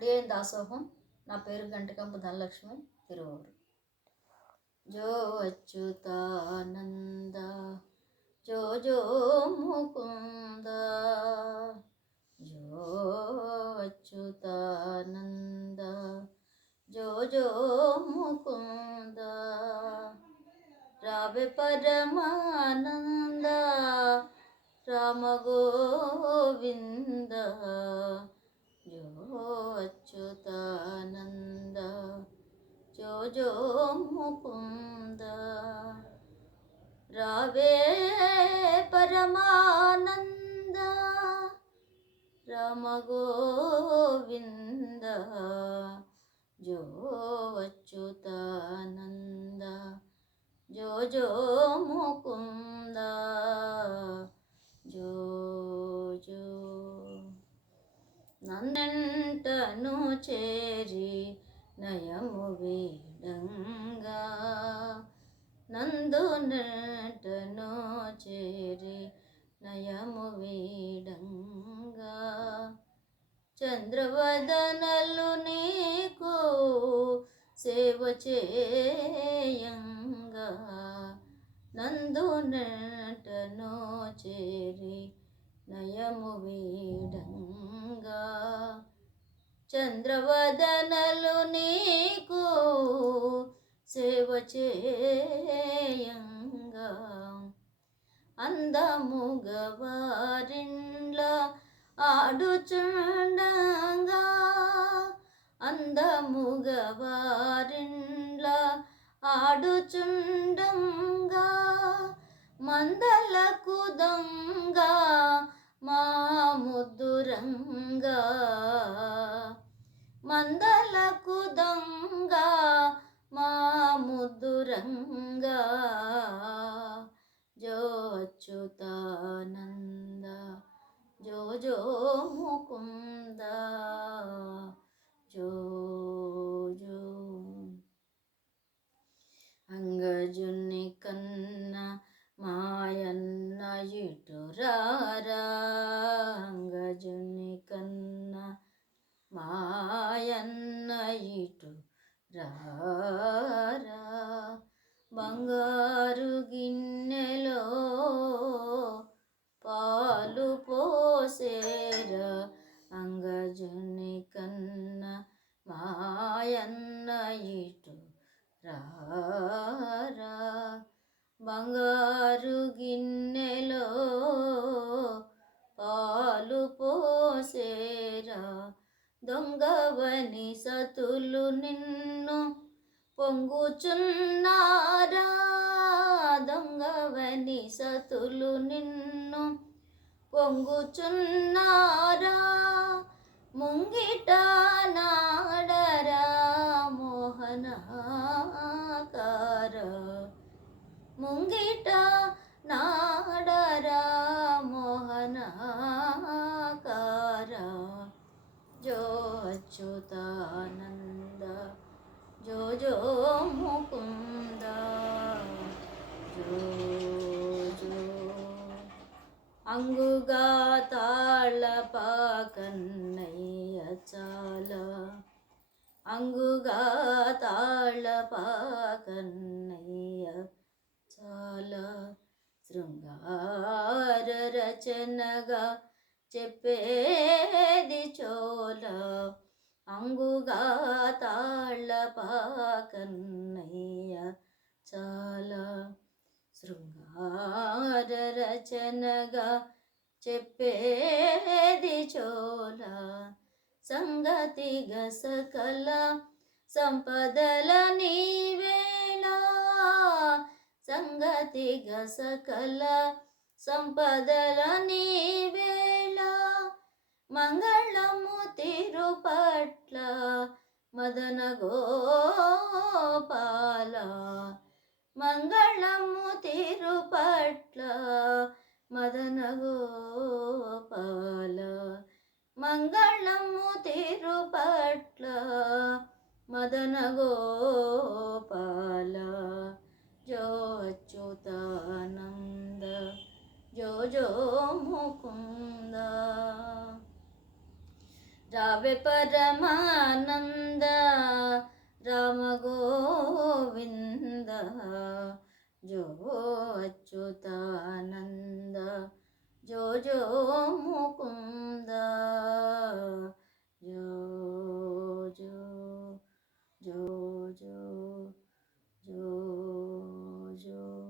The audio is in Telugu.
అడియన్ దాసోహం. నా పేరు గంటకంపు ధనలక్ష్మి, తిరువూరు. జో అచ్యుతానంద జో జో ముకుంద, జో అచ్యుతానంద జో జో ముకుంద, రావే పరమానంద రామ గోవింద, జో అచ్యుతానంద జో జో ముకుంద, రావే పరమానంద రామ గోవింద, జో అచ్యుతానంద జో జో ముకుంద, జో జో. నన్నెంటను చేరి నయము వీడంగా, నందు నెంటను చేరి నయము వీడంగా, చంద్రవదనలు నీకు సేవ చేయంగా, నందు నెంటను చేరి నయము వీడంగా, చంద్రవదనలు నీకు సేవ చేయంగా, అందముగవారిండ్ల ఆడుచుండంగా, అందముగవారిండ్ల ఆడుచుండంగా, మందలకు దొంగ మా ముద్దురంగా, మందలకు దొంగ మా ముద్దురంగా, జో అచ్యుతానంద జో జో ముకుంద, జో జో. అంగజుని కన్న మాయన్న ఇటురారా, అంగజుని కన్న మాయన్న ఇటు రారా, బంగారు గిన్నెలో పాలు పోసేరా, అంగజుని కన్న మాయన్న ఇటు రారా, బంగారు గిన్నెలో పాలు పోసేరా, దొంగవని సతులు నిన్ను పొంగుచున్నారా, దొంగవని సతులు నిన్ను పొంగుచున్నారా, ముంగిట నాడరా మోహనాకార, ముంగిట నాడరా మోహనాకార, జో అచ్యుతానంద జో జో ముకుంద, జో జో. అంగుగా తాళప కన్నయ్య చాలా, అంగుగా తాళప కన్నయ్య చాలా, శృంగార రచనగా చెప్పేది చోల, అంగుగా తాళప కన్నయ్య చాలా, శృంగార రచనగా చెప్పేది చోల, సంగతిగా సకల సంపదల నీవేళ, సంగతిగా సకల సంపదల నీవేళ, మంగళము తిరుపట్ల మదన గోపాల, మంగళము తిరుపట్ల మదన గోపాల, మంగళము తిరుపట్ల మదన గోపాల, జో అచ్యుతానంద జో జో ముకుంద. రావే పరమానంద రామ గోవింద జో అచ్యుతానంద జో జో ముకుంద జో జో జో జో జో జో